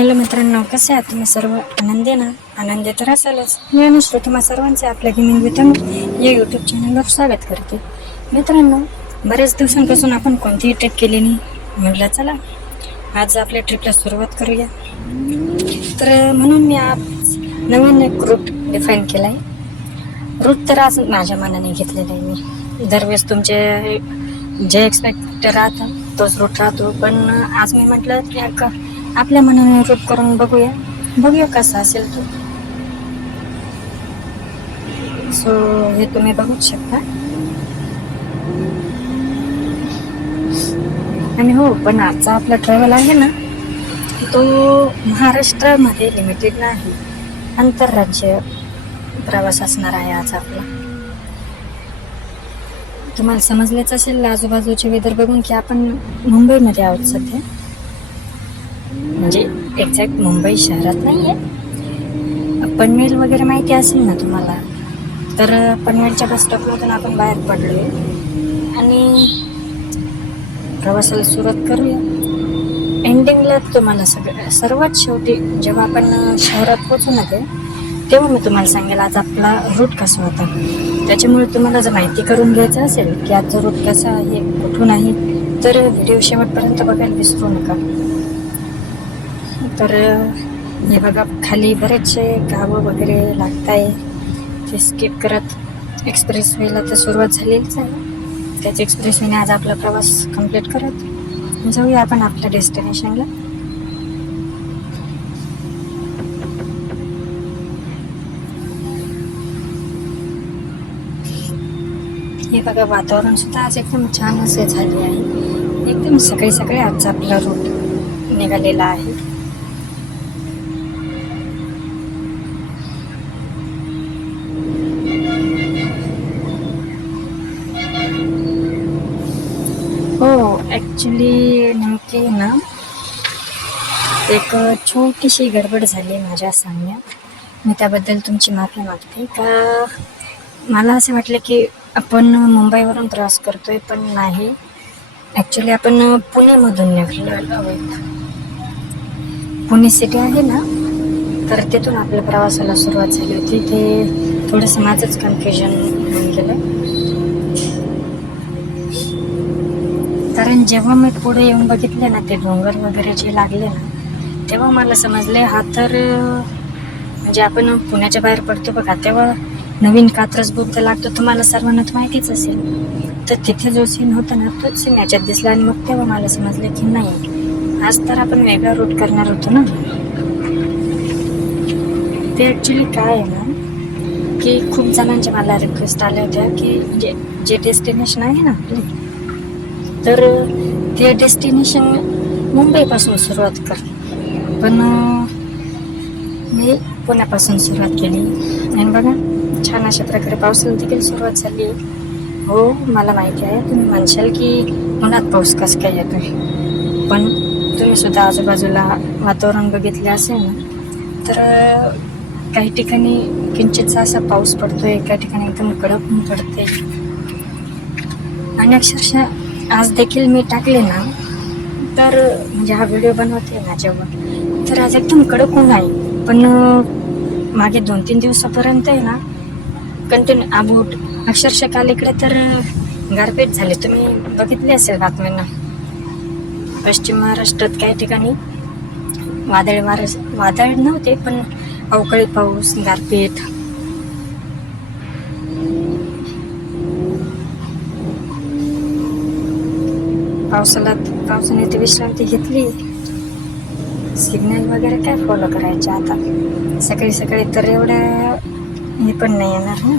Hello मित्रांनो, कसे आहात तुम्ही सर्व? आनंदी ना? आनंदी तर असालच. मी अनुश्री तुम्हा सर्वांचे आपल्या गेमिंग विथम या यूट्यूब चॅनलवर स्वागत करते. मित्रांनो, बऱ्याच दिवसांपासून आपण कोणतीही ट्रिप केली नाही. म्हटलं चला आज आपल्या ट्रिपला सुरुवात करूया. तर म्हणून मी आज नवीन एक रूट डिफाईन केला आहे. रूट तर आज माझ्या मनाने घेतलेला आहे मी. दरवेळेस तुमचे जे एक्सपेक्ट राहतं तोच रूट राहतो, पण आज मी म्हटलं की आपल्या मनाने रूट करून बघूया कसा असेल तो. सो हे तुम्ही बघूच शकता. आणि हो, पण आजचा आपला ट्रॅव्हल आहे ना, तो महाराष्ट्रामध्ये लिमिटेड नाही, आंतरराज्य प्रवास असणार आहे आज आपला. तुम्हाला समजलेच असेल आजूबाजूचे वेदर बघून की आपण मुंबईमध्ये आहोत सध्या. म्हणजे एक्झॅक्ट मुंबई शहरात नाही आहे. पनवेल वगैरे माहिती असेल ना तुम्हाला, तर पनवेलच्या बस स्टॉपमधून आपण बाहेर पडलो आणि प्रवासाला सुरुवात करूया. एंडिंगला तुम्हाला सर्वात शेवटी जेव्हा आपण शहरात पोचू ना तेव्हा मी तुम्हाला सांगेल आज आपला रूट कसा होता. त्याच्यामुळे तुम्हाला जर माहिती करून घ्यायचं असेल की आजचा रूट कसा आहे, कुठून आहे, तर व्हिडिओ शेवटपर्यंत बघायला विसरू नका. तर हे बघा, खाली बरेचसे गावं वगैरे लागत आहे. ते स्किप करत एक्सप्रेसवेला तर सुरुवात झालेलीच आहे. त्याच एक्सप्रेसवेने आज आपला प्रवास कंप्लीट करत जाऊया आपण आपल्या डेस्टिनेशनला. हे बघा, वातावरण सुद्धा आज एकदम छान असे झाले आहे. एकदम सकाळी आजचा आपला रूट निघालेला आहे. हो, ॲक्च्युली नेमकी ना एक छोटीशी गडबड झाली माझ्या सांगण्यात. मी त्याबद्दल तुमची माफी मागते. का मला असे वाटले की आपण मुंबईवरून प्रवास करतोय, पण नाही. ॲक्च्युली आपण पुण्यामधून निघालो आहोत. पुणे सिटी आहे ना, तर तिथून आपल्या प्रवासाला सुरुवात झाली होती. ते थोडंसं माझंच कन्फ्युजन होऊन गेलं. कारण जेव्हा मी पुढे येऊन बघितले ना ते डोंगर वगैरे जे लागले ना, तेव्हा मला समजले हा तर म्हणजे आपण पुण्याच्या बाहेर पडतो बघा, तेव्हा नवीन कात्रज बुद्ध लागतो, तुम्हाला सर्वांना माहितीच असेल. तर तिथे जो सीन होता ना तोच सीन याच्यात दिसला. आणि मग तेव्हा मला समजलं की नाही, आज तर आपण वेगळा रूट करणार होतो ना. ते ॲक्च्युली काय आहे ना की खूप जणांच्या मला रिक्वेस्ट आल्या होत्या की म्हणजे जे डेस्टिनेशन आहे ना आपले, तर ते डेस्टिनेशन मुंबईपासून सुरुवात कर. पण मी पुण्यापासून सुरुवात केली आणि बघा छान अशा प्रकारे पावसाला देखील सुरुवात झाली. हो, मला माहिती आहे तुम्ही म्हणशाल की उन्हात पाऊस कसं काय येतोय, पण तुम्ही सुद्धा आजूबाजूला वातावरण बघितले असेल ना, तर काही ठिकाणी किंचितसा असा पाऊस पडतोय, काही ठिकाणी एकदम कडक ऊन पडते. आणि अक्षरशः आज देखील मी टाकले ना, तर म्हणजे हा व्हिडिओ बनवते ना जेव्हा, तर आज एकदम कडक ऊन आहे. पण मागे 2-3 दिवसापर्यंत आहे ना कंटिन्यू आबूट. अक्षरशः काल इकडे तर गारपीट झाली, तुम्ही बघितले असेल बातम्यांना. पश्चिम महाराष्ट्रात काही ठिकाणी वादळ नव्हते, पण अवकाळी पाऊस, गारपीट. पावसाने ती विश्रांती घेतली. सिग्नल वगैरे काय फॉलो करायचे आता, सकाळी तर एवढ्या हे पण नाही येणार ना.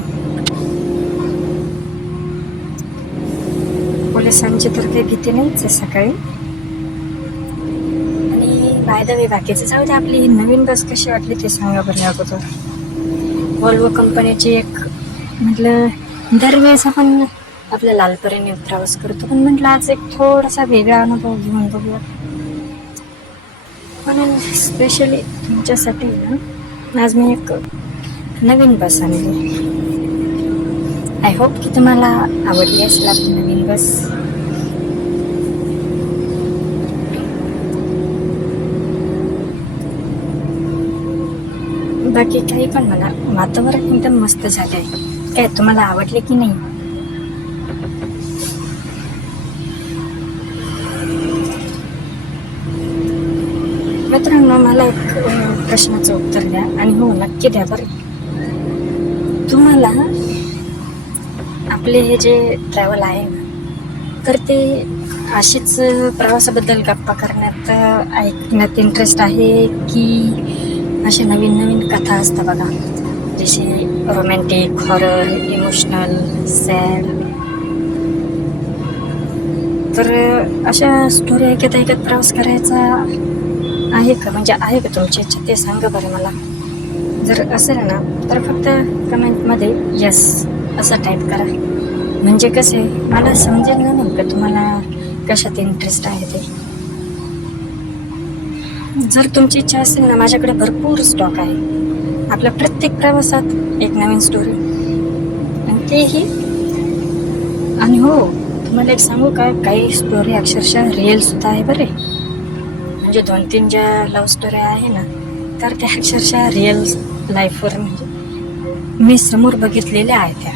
पोलिसांची तर काही भीती नाहीच आहे सकाळी. आणि बाय द वे बाकीचं जाऊ दे, आपली ही नवीन बस कशी वाटली ते सांगा बरं अगोदर. वॉल्वो कंपनीची एक, म्हटलं दरवेळेस आपण आपल्या लालपरीने प्रवास करतो, पण म्हटलं आज एक थोडासा वेगळा अनुभव घेऊन बघूया. म्हणून स्पेशली तुमच्यासाठी ना आज मी एक नवीन बस आणली. आय होप की तुम्हाला आवडली असेल आपली नवीन बस. बाकी काही पण म्हणा, वातावरण एकदम मस्त झालं आहे. काय तुम्हाला आवडले की नाही? मित्रांनो, मला एक प्रश्नाचं उत्तर द्या, आणि हो नक्की द्या बरं. तुम्हाला आपले हे जे ट्रॅव्हल आहे ना, तर ते अशीच प्रवासाबद्दल गप्पा करण्यात, ऐकण्यात इंटरेस्ट आहे, की अशा नवीन नवीन कथा असतात बघा, जसे रोमॅन्टिक, हॉरर, इमोशनल, सॅड, तर अशा स्टोरी ऐकत ऐकत प्रवास करायचा आहे का? म्हणजे आहे का तुमची इच्छा? ते सांगा बरं मला. जर असेल ना, तर फक्त कमेंटमध्ये यस असं टाईप करा. म्हणजे कसं आहे, मला समजेल ना नेमकं तुम्हाला कशात इंटरेस्ट आहे ते. जर तुमची इच्छा असेल ना, माझ्याकडे भरपूर स्टॉक आहे. आपल्या प्रत्येक प्रवासात एक नवीन स्टोरी, आणि तेही, आणि हो तुम्हाला एक सांगू का, काही स्टोरी अक्षरशः रिअलसुद्धा आहे बरे. म्हणजे 2-3 ज्या लव्ह स्टोरी आहे ना, तर त्या अक्षरशः रिअल लाईफवर, म्हणजे मी समोर बघितलेल्या आहेत त्या.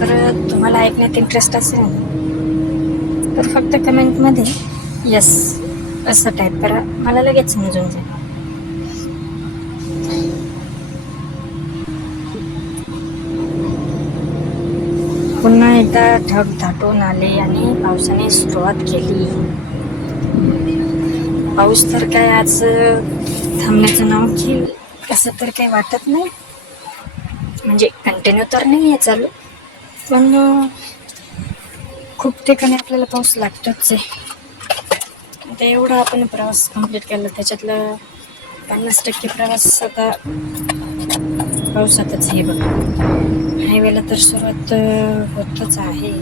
तर तुम्हाला ऐकण्यात इंटरेस्ट असेल ना, तर फक्त कमेंटमध्ये यस असं टाईप करा, मला लगेच समजून जाईल. पुन्हा एकदा ढग दाटून आले आणि पावसाने सुरुवात केली. पाऊस तर काय आज थांबण्याचं नाव घेईल असं तर काही वाटत नाही. म्हणजे कंटिन्यू तर नाही आहे चालू, पण खूप ठिकाणी आपल्याला पाऊस लागतोच आहे. आता एवढा आपण प्रवास कंप्लीट केला, त्याच्यातलं 50% प्रवास आता पावसातच आहे बघा. हायवेला तर सुरुवात होतच आहे.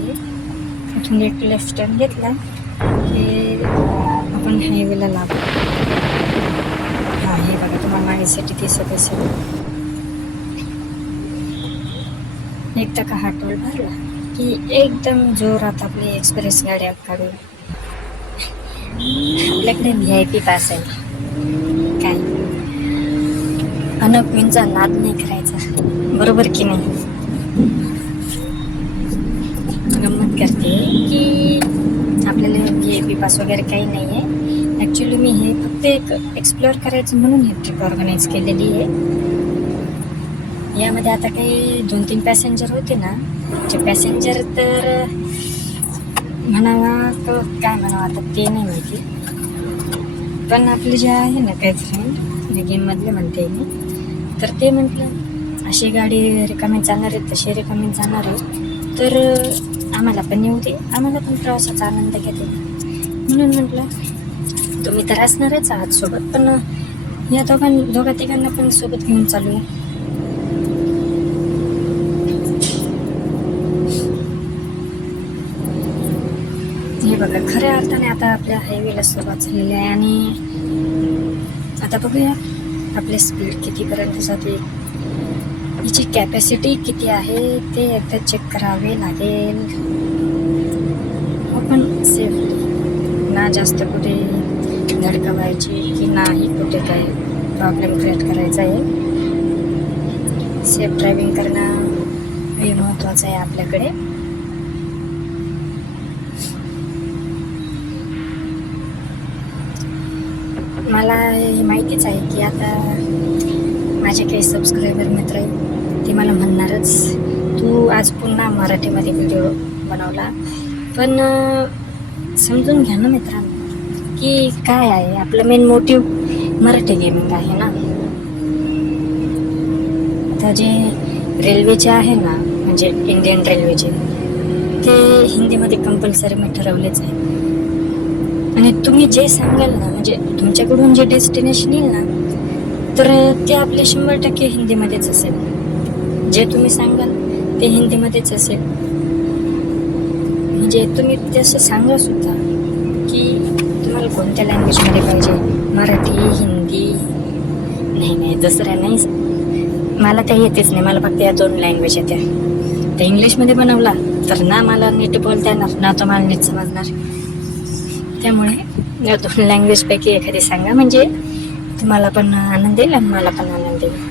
इथून एक लेफ्ट टर्न घेतला की आपण हायवेला लागतो. हा, हे बघा तुम्हाला मागेसाठी दिसत असेल. एकदा का हा टोल भरला की एकदम जोरात आपली एक्सप्रेस गाड्या काढून आपल्याकडे VIP पास आहे. काय अनक्वीनचा नाद नाही करायचा, बरोबर की नाही? गंमत करते की आपल्याला VIP पास वगैरे काही नाही आहे. ॲक्च्युली मी हे फक्त एक एक्सप्लोअर करायचं म्हणून ही ट्रिप ऑर्गनाईज केलेली आहे. यामध्ये आता काही 2-3 पॅसेंजर होते ना, जे पॅसेंजर तर म्हणावा तर काय म्हणावं आता ते नाही माहिती, पण आपले जे आहे ना काही फ्रेंड, जे गेममधले म्हणते मी, तर ते म्हटलं अशी गाडी रिकामी जाणार आहे, तशी रिकामी जाणार आहे, तर आम्हाला पण येऊ दे, आम्हाला पण प्रवासाचा आनंद घेते. म्हणून म्हटलं तुम्ही तर असणारच आहात सोबत, पण या दोघा तिघांना पण सोबत घेऊन चालू आहे. हे बघा, खऱ्या अर्थाने आता आपल्या हायवेला सुरुवात झालेली आहे, आणि आता बघूया आपली स्पीड कितीपर्यंत जाते, हिची कॅपॅसिटी किती आहे ते एकदा चेक करावे लागेल. आपण सेफली, ना जास्त कुठे धडकावायची की नाही कुठे काही प्रॉब्लेम क्रिएट करायचा आहे. सेफ ड्रायव्हिंग करणं हे महत्त्वाचं आहे आपल्याकडे. मला हे माहितीच आहे की आता माझे काही सबस्क्रायबर मित्र आहेत, ते मला म्हणणारच तू आज पुन्हा मराठीमध्ये व्हिडिओ बनवला, पण समजून घ्या ना मित्रांनो की काय आहे आपलं मेन मोटिव्ह, मराठी गेमिंग आहे ना. आता जे रेल्वेचे आहे ना, म्हणजे इंडियन रेल्वेचे, ते हिंदीमध्ये कंपल्सरी मी ठरवलेच आहे. आणि तुम्ही जे सांगाल ना, म्हणजे तुमच्याकडून जे डेस्टिनेशन येईल ना, तर ते आपले 100% हिंदीमध्येच असेल. जे तुम्ही सांगाल ते हिंदीमध्येच असेल. म्हणजे तुम्ही तसं सांगा सुद्धा की तुम्हाला कोणत्या लँग्वेजमध्ये पाहिजे, मराठी, हिंदी, नाही दुसऱ्या नाही, मला काही येतेच नाही, मला फक्त या 2 लँग्वेज येत्या. तर इंग्लिशमध्ये बनवला तर ना मला नीट बोलता येणार, ना तो मला नीट समजणार. त्यामुळे या 2 लँग्वेजपैकी एखादी सांगा, म्हणजे तुम्हाला पण आनंद येईल आणि मला पण आनंद येईल.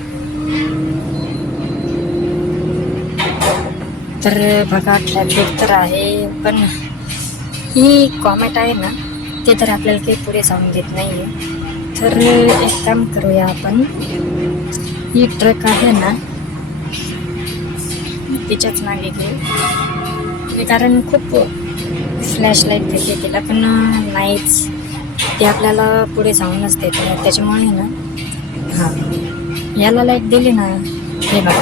तर बघा ट्रॅफिक तर आहे, पण ही कॉमेट आहे ना ते तर आपल्याला काही पुढे जाऊन देत नाहीये. तर एक काम करूया आपण, ही ट्रक आहे ना तिच्याच मागे घेऊ, कारण खूप फ्लॅश लाईट देते तिला, पण नाहीच, ते आपल्याला पुढे जाऊनच देत नाही. त्याच्यामुळे ना हां याला लाईट दिली ना, हे बघा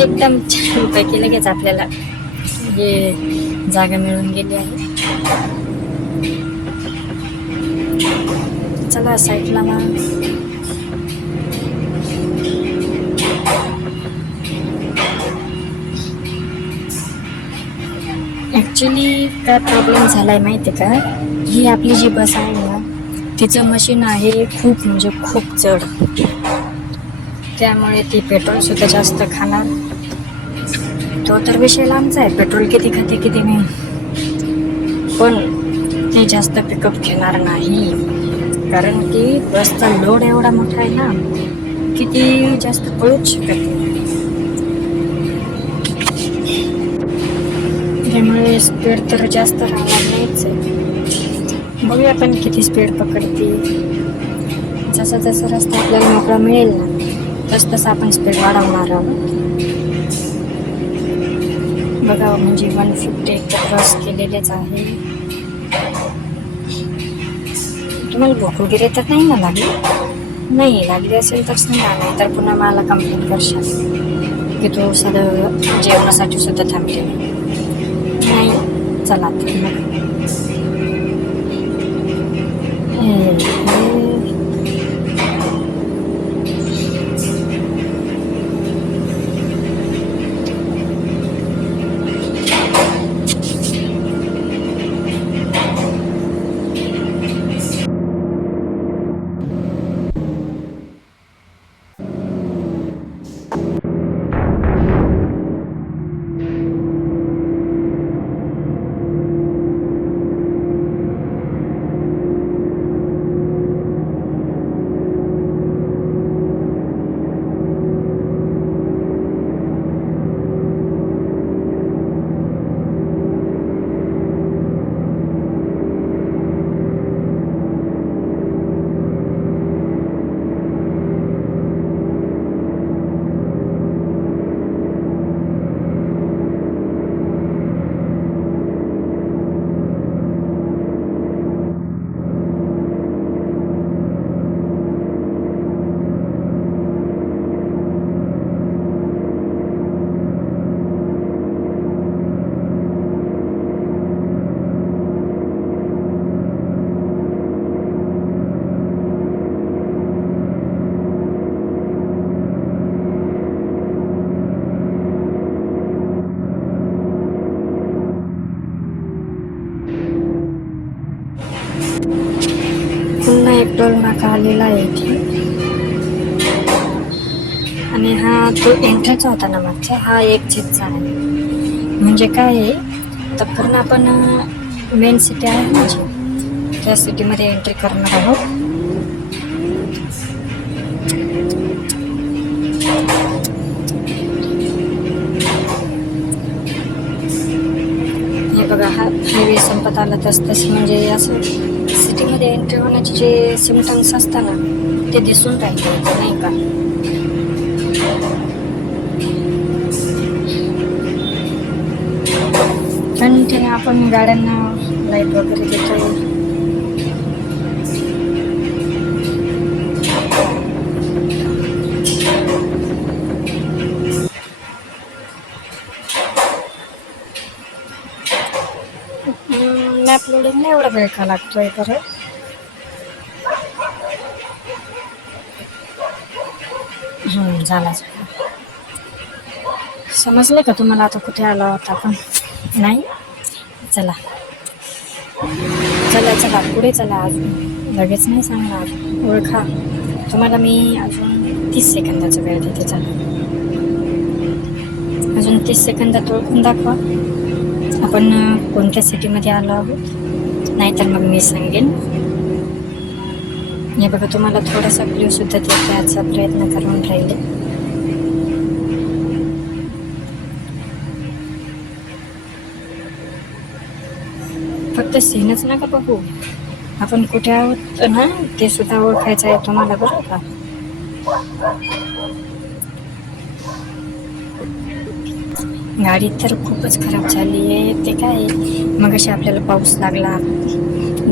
एकदम छानपैकी लगेच आपल्याला हे जागा मिळून गेली आहे. चला साईडला मग. ॲक्च्युली काय प्रॉब्लेम झाला आहे माहिती आहे का, ही आपली जी बस आहे ना तिचं मशीन आहे खूप म्हणजे खूप जड, त्यामुळे ती पेट्रोलसुद्धा जास्त खाणार. तो तर विषय लांबचा आहे, पेट्रोल किती खाते किती नाही, पण ती जास्त पिकअप घेणार नाही, कारण की बसचा लोड एवढा मोठा आहे ना की ती जास्त पळूच शकत नाही. त्यामुळे स्पीड तर जास्त राहणार नाहीच आहे. बघूया आपण किती स्पीड पकडते. जसा जसा रस्ता आपल्याला मोकळा मिळेल ना तसं आपण स्पीड वाढवणार आहोत. बघा म्हणजे 150 क्रॉस केलेलेच आहे. तुम्हाला भूक वगैरे तर नाही ना लागली? नाही लागली असेल तर सांगा, नाही तर पुन्हा मला कंप्लेंट करशाल की तू साधं जेवणासाठी सुद्धा थांबते नाही. चला पुन्हा एक टोल नाका आलेला आहे इथे, आणि हा तो एंट्रीचा होता ना मागचा, हा एक्झिटचा आहे. म्हणजे काय आहे तर पूर्ण आपण मेन सिटी आहे म्हणजे त्या सिटीमध्ये एंट्री करणार आहोत. हे बघा हा हायवे संपत आला तस म्हणजे असं सिटीमध्ये एंट्री होण्याचे जे सिम्टम्स असतात ना ते दिसून राहिले नाही का. कंटिन्यू आपण गाड्यांना लाईट वगैरे देतोय. मॅप लोडिंगला एवढा वेळ का लागतोय बरं? झाला समजलं का तुम्हाला आता कुठे आला होता आपण? नाही. चला चला चला पुढे चला, अजून लगेच नाही सांगणार, ओळखा. तुम्हाला मी अजून 30 सेकंदाचा वेळ देते. चला अजून 30 सेकंदात ओळखून दाखवा आपण कोणत्या सिटीमध्ये आलो आहोत, नाहीतर मग मी सांगेन. हे बघा, तुम्हाला थोडासा क्ल्यू सुद्धा देण्याचा प्रयत्न करून राहिले. फक्त सीनच नका बघू, आपण कुठे आहोत ना ते सुद्धा ओळखायचं आहे तुम्हाला, बरं का. गाडी तर खूपच खराब झाली आहे. ते काय, मग अशी आपल्याला पाऊस लागला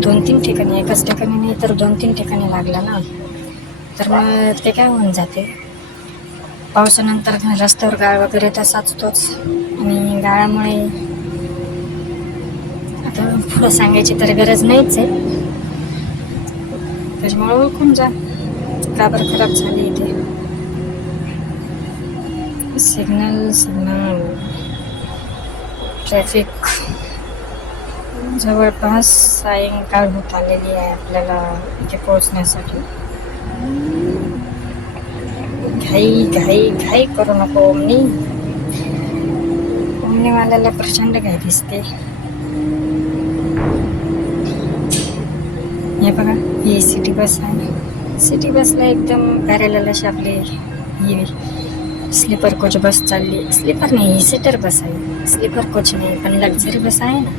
2-3 ठिकाणी, एकाच ठिकाणी नाही तर 2-3 ठिकाणी लागला ना, तर मग ते काय होऊन जाते, पावसानंतर रस्त्यावर गाळ वगैरे तर साचतोच. आणि गाळामुळे आता पुढं सांगायची तर गरज नाहीच आहे, त्याच्यामुळे ओळखून जा का बरं खराब झाली इथे. सिग्नल ट्रॅफिक जवळपास सायंकाळ होत आलेली आहे आपल्याला इथे पोहोचण्यासाठी. घाई करू नको ओमनीवाल्याला प्रचंड घाई दिसते. हे बघा, ही सिटी बस आहे. सिटी बसला एकदम पॅरेलल अशी आपली ही स्लीपर कोच बस चालली. स्लीपर नाही, ही सीटर बस आहे, स्लीपर कोच नाही, पण लक्झरी बस आहे ना,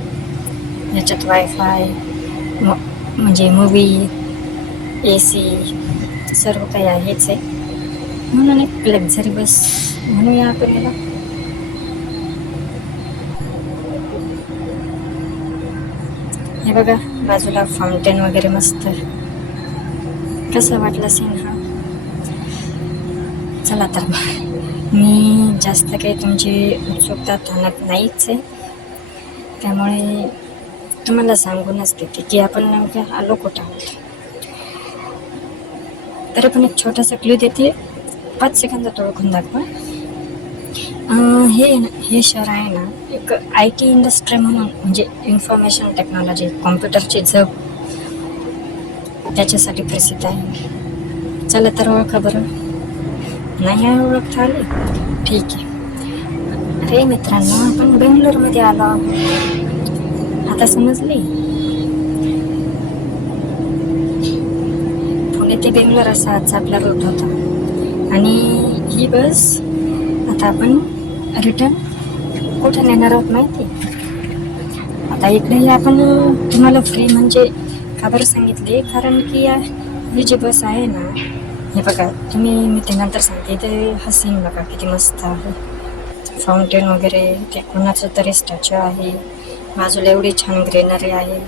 याच्यात वायफाय म्हणजे मूवी, AC सर्व काही आहेच आहे, म्हणून एक लक्झरी बस म्हणूया आपण याला. हे बघा, बाजूला फाउंटेन वगैरे मस्त. कसं वाटलं सीन हा? चला तर मी जास्त काही तुमची उत्सुकता ताणत नाहीच आहे, त्यामुळे तुम्हाला सांगूनच देते की आपण नेमकं आलो कुठं आहोत. तर पण एक छोटासा क्ल्यू देते, 5 सेकंदात ओळखून दाखवा. हे शहर आहे ना, एक IT इंडस्ट्री म्हणून, म्हणजे इन्फॉर्मेशन टेक्नॉलॉजी, कॉम्प्युटरचे जग, त्याच्यासाठी प्रसिद्ध आहे. चला तर ओळखा बरं. नाही आहे ओळखता आली? ठीक आहे. अरे मित्रांनो, आपण बेंगलोरमध्ये आलो आहोत. आता समजली? पुणे ते बेंगलोर असा आजचा आपला रूट होता. आणि ही बस आता आपण रिटर्न कुठे नेणार आहोत माहिती? आता इकडेही आपण तुम्हाला फ्री म्हणजे का बरं सांगितले, कारण की ही जी बस आहे ना, हे बघा, मी ते नंतर सांगते. इथे हा सीन बघा किती मस्त आहे, फाउंटेन वगैरे, ते कोणाचं तरी स्टॅच्यू आहे, बाजूला एवढी छान ग्रीनरी आहे.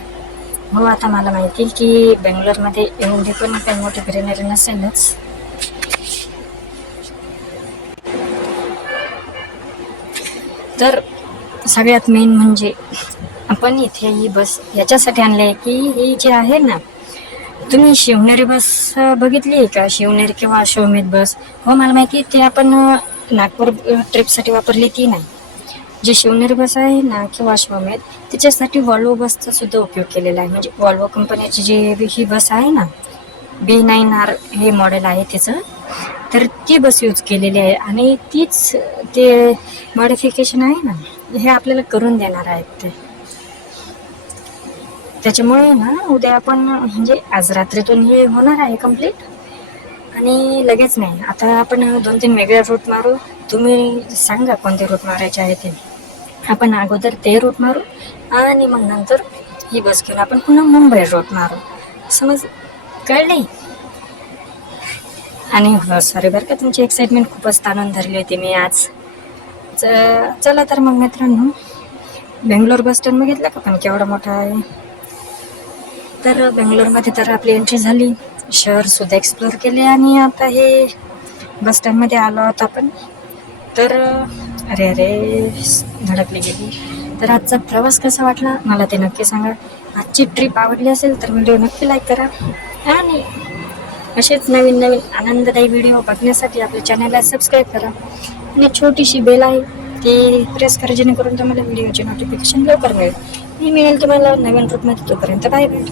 हो, आता मला माहिती की बेंगलोरमध्ये एवढी पण काही मोठी ग्रीनरी नसेलच. तर सगळ्यात मेन म्हणजे आपण इथे ही बस याच्यासाठी आणली आहे की ही जी आहे ना, तुम्ही शिवनेरी बस बघितली आहे का? शिवनेरी किंवा अश्वमेध बस. हो, मला माहिती आहे, ते आपण नागपूर ट्रिपसाठी वापरली ती नाही. जी शिवनेरी बस आहे ना किंवा अश्वमेध, त्याच्यासाठी वॉल्वो बसचा सुद्धा उपयोग केलेला आहे. म्हणजे वॉल्वो कंपनीची जी ही बस आहे ना, B9R हे मॉडेल आहे त्याचं, तर ती बस यूज केलेली आहे. आणि तीच ते मॉडिफिकेशन आहे ना, हे आपल्याला करून देणार आहेत ते. त्याच्यामुळे ना उद्या आपण म्हणजे आज रात्रीतून हे होणार आहे कंप्लीट, आणि लगेच नाही, आता आपण 2-3 वेगळे रूट मारू. तुम्ही सांगा कोणते रूट मारायचे आहे ते. आपण अगोदर ते रूट मारू आणि मग नंतर ही बस घेऊन आपण पुन्हा मुंबई रूट मारू. समज कळली? आणि हो, सॉरी बरं का, तुमची एक्साइटमेंट खूपच ताणून धरली होती मी आज. चला तर मग मित्रांनो, बेंगलोर बस स्टँड बघितलं का पण केवढा मोठा आहे. तर बेंगलोरमध्ये तर आपली एंट्री झाली, शहर सुद्धा एक्सप्लोअर केले, आणि आता हे बस स्टँडमध्ये आलो आहोत आपण. तर अरे धडकली गेली. तर आजचा प्रवास कसा वाटला मला ते नक्की सांगा. आजची ट्रिप आवडली असेल तर व्हिडिओ नक्की लाईक करा, आणि असेच नवीन आनंददायी व्हिडिओ बघण्यासाठी आपल्या चॅनलला सबस्क्राईब करा, आणि छोटीशी बेल आहे ती प्रेस करा, जेणेकरून तुम्हाला व्हिडिओचे नोटिफिकेशन लवकर मिळेल. मी मिळेल तुम्हाला नवीन रूटमध्ये. तोपर्यंत बाय बाय.